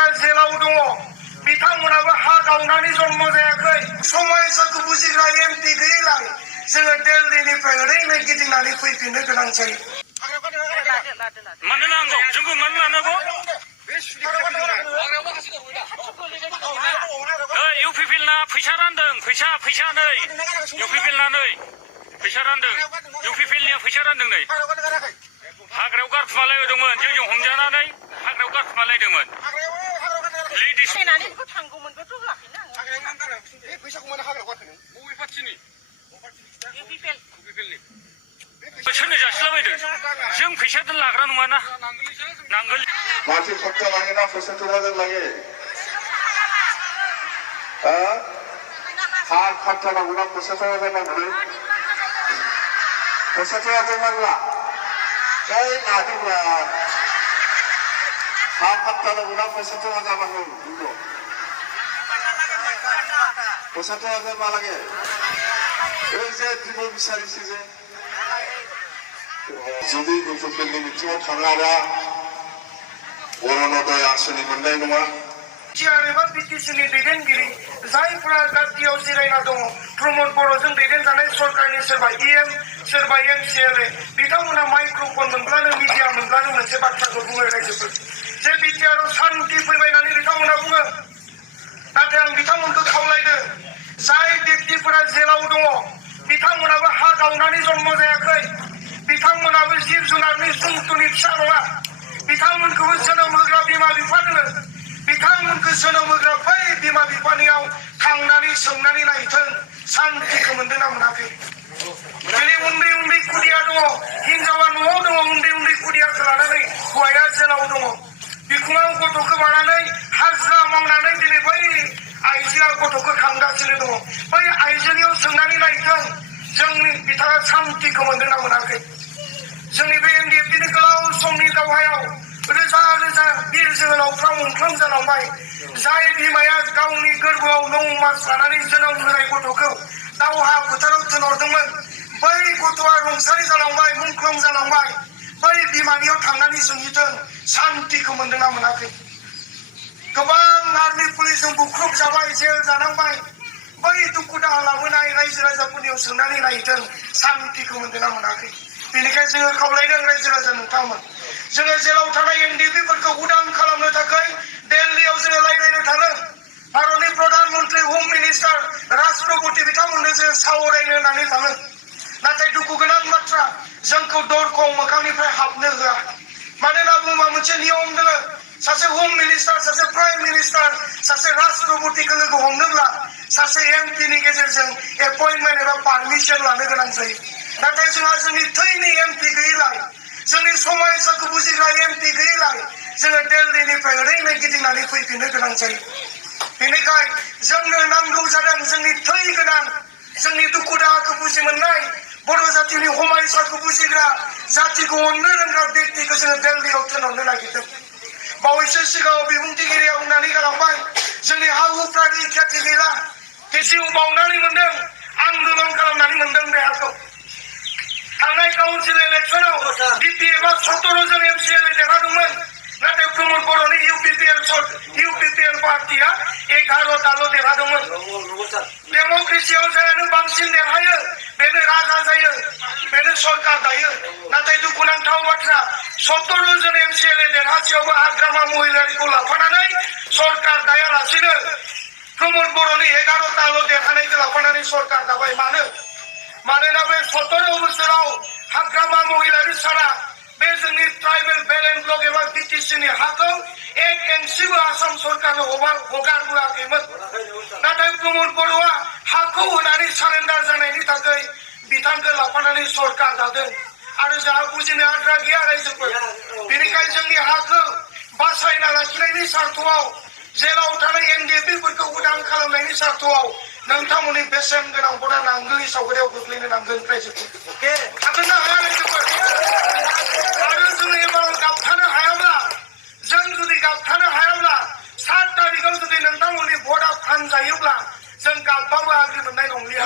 व्यक्तिफोरा जेलाव दङ बिथांमोनाबो हा गावनानै जन्म जायाखै समायसाखौ बुजिग्रा एमपि गैयैलाय जोङो दिल्लीनिफ्राय ओरैनो गिदिंनानै फैफिननो गोनां जायो। मानो नांगौ जोंखौ मानो लानांगौ? इउपिपिएलना फैसा रानदों फैसा नै इउपिपिएलना फैसा रानदों इउपिपिएलनिया फैसा रानदों नै हाग्रायाव गारखुमालायदोंमोन जोंजों हमजानानै हाग्रायाव गारखुमालायदोंमोन। लेडिस थांगौमोनबोथ' होआखैना आङो फैसाखौ माने हाग्रायाव गारखोदों बबे पार्टिनि इउपिपिएलनि सोरनो जासिलाबायदों जों फैसा लाग्रा नङाना नांगोल माथो खर्चा लाङो ना फैसाखौ लायो हा खर्चा नांगौ ना फैसाखौ नांगौ फैसाखौ नांला बै नादोंब्ला हा खर्चा नांगौ ना फैसाखौ नांगौ फैसाखौ मा लागे ओइ जे दिनै बिसारिसो जे जुदि इउपिपिएलनि बिथिङाव थाङाबा अरुणोदय आसनि मोननाय नङा। एबा बिटिसिनि दैदेनगिरि जायफोरा गाद्दियाव जिरायना दङ प्रमद बर'जों दैदेनजानाय सरकारनि सोरबा इएम सोरबा एमसिएलए बिथांमोना माइक्र'फन मोनब्लानो मिडिया मोनब्लानो मोनसे बाथ्राखौ बुङो रायजोफोर जे बिटिआरआव सान्थि फैबायनानै बिथांमोना बुङो। नाथाय आं बिथांमोनखौ खावलायदों जाय व्यक्तिफोरा जेलाव दङ बिथांमोनाबो हा गावनानै जन्म जायाखै बिथांमोनाबो जिब जुनारनि जुन्थुनि फिसा नङा बिथांमोनखौबो जोनोम होग्रा बिमा बिफा दङ बिथांमोनखौ जोनोम होग्रा बै बिमा बिफानियाव थांनानै सोंनानै नायथों सान्थिखौ मोनदों ना मोनाखै। दिनै उन्दै उन्दै खुदिया दङ हिनजावा न'आव दङ उन्दै उन्दै खुदियाखौ लानानै हौवाया जेलाव दङ बिखुङाव गथ'खौ बानानै हाजिरा मावनानै दिनै बै आइजोआ गथ'खौ खांगासिनो दङ बै आइजोनियाव सोंनानै नायथों जोंनि बिथाङा सान्थिखौ मोनदों ना मोनाखै। जोंनि बे एनडिएफबिनि गोलाव समनि दावहायाव रोजा रोजा बिर जोहोलावफ्रा मुंख्लं जालांबाय जाय बिमाया गावनि गोरबोआव 9 मास लानानै जोनोम होनाय गथ'खौ दावहा फोथाराव थिनहरदोंमोन बै गथ'आ रुंसारि जालांबाय मुंख्लं जालांबाय बै बिमानियाव थांनानै सोंहैथों सान्थिखौ मोनदों ना मोनाखै। गोबां आर्मि पुलिसजों बुख्रुब जाबाय जेल जानांबाय बै दुखु दाहा लाबोनाय रायजो राजाफोरनियाव सोंनानै नायथों सान्थिखौ मोनदों ना मोनाखै। बेनिखायनो जोङो खावलायदों रायजो राजा नोंथांमोन जोङो जेलाव थानाय एनडिएफबिफोरखौ उदां खालामनो थाखाय दिल्लीयाव जोङो रायज्लायनो थाङो भारतनि प्रधान मन्त्रि हम मिनिस्टार राष्ट्रपति बिथांमोननो जोङो सावरायनो होननानै थाङो नाथाय दुखु गोनां बाथ्रा जोंखौ दरखं मोखांनिफ्राय हाबनो होआ। मानो होनना बुङोबा मोनसे नियम दङ सासे हम मिनिस्टार सासे प्राइम मिनिस्टार सासे राष्ट्रपतिखौ लोगो हमनोब्ला सासे एमपिनि गेजेरजों एपइन्टमेन्ट एबा पारमिसन लानो गोनां जायो। नाथाय जोंहा जोंनि थैनि एमपि गैयैलाय जोंनि समायसाखौ बुजिग्रा एमपि गैयैलाय जोङो दिल्लीनिफ्राय ओरैनो गिदिंनानै फैफिननो गोनां जायो। बेनिखायनो जोंनो नांगौ जादों जोंनि थै गोनां जोंनि दुखु दाहाखौ बुजि मोननाय बर' जातिनि समायसाखौ बुजिग्रा जातिखौ अननो रोंग्रा व्यक्तिखौ जोङो दिल्लीयाव थिनहरनो नागिरदों। बावैसो सिगाङाव बिबुंथिगिरिया बुंनानै गालांबाय जोंनि हा हुफ्रा रैखाथि गैला जिउ बावनानै मोनदों आन्दलन खालामनानै मोनदों बे हाखौ। थांनाय काउन्सिल इलेक्सनाव बिपि एबा 17 जन एमसिएलए देरहादोंमोन नाथाय प्रमद बर'नि इउपिपिएल पार्टिया 11ताल' देरहादोंमोन। डेम'क्रेसियाव जायानो बांसिन देरहायो बेनो राजा जायो बेनो सरकार दायो। नाथाय दुखुनांथाव बाथ्रा 17 जन एमसिएलए देरहासेयावबो हाग्रामा महिलारिखौ लाफानानै सरकार दायालासिनो प्रमद बर'नि 11ताल' देरहानायखौ लाफानानै सरकार दाबाय। मानोना बे 17 बोसोराव हाग्रामा महिलारि सारा बे जोंनि ट्राइबेल बेल एन्ड ब्लक एबा बिटिसिनि हाखौ 1 इन्सिबो आसाम सरकारनो हगारबोआखैमोन। नाथाय प्रमद बर'आ हाखौ होनानै सारेन्डार जानायनि थाखाय बिथांखौ लाफानानै सरकार दादों आरो जोंहा बुजिनो आद्रा गैया रायजोफोर। बेनिखायनो जोंनि हाखौ बासायना लाखिनायनि सार्थआव जेलाव थानाय एनडिएफबिफोरखौ उदां खालामनायनि सार्थआव नोंथांमोननि बेसेन गोनां भटा नांगोलनि सावगारियाव गोग्लैनो नांगोन रायजोफोर। हागोन ना हाया रायजोफोर? आरो जों एबार गाबथानो हायाब्ला जों जुदि गाबथानो हायाब्ला 7 तारिखआव जुदि नोंथांमोननि भटआ फानजायोब्ला जों गाबबाबो आग्रि मोननाय नंलिया।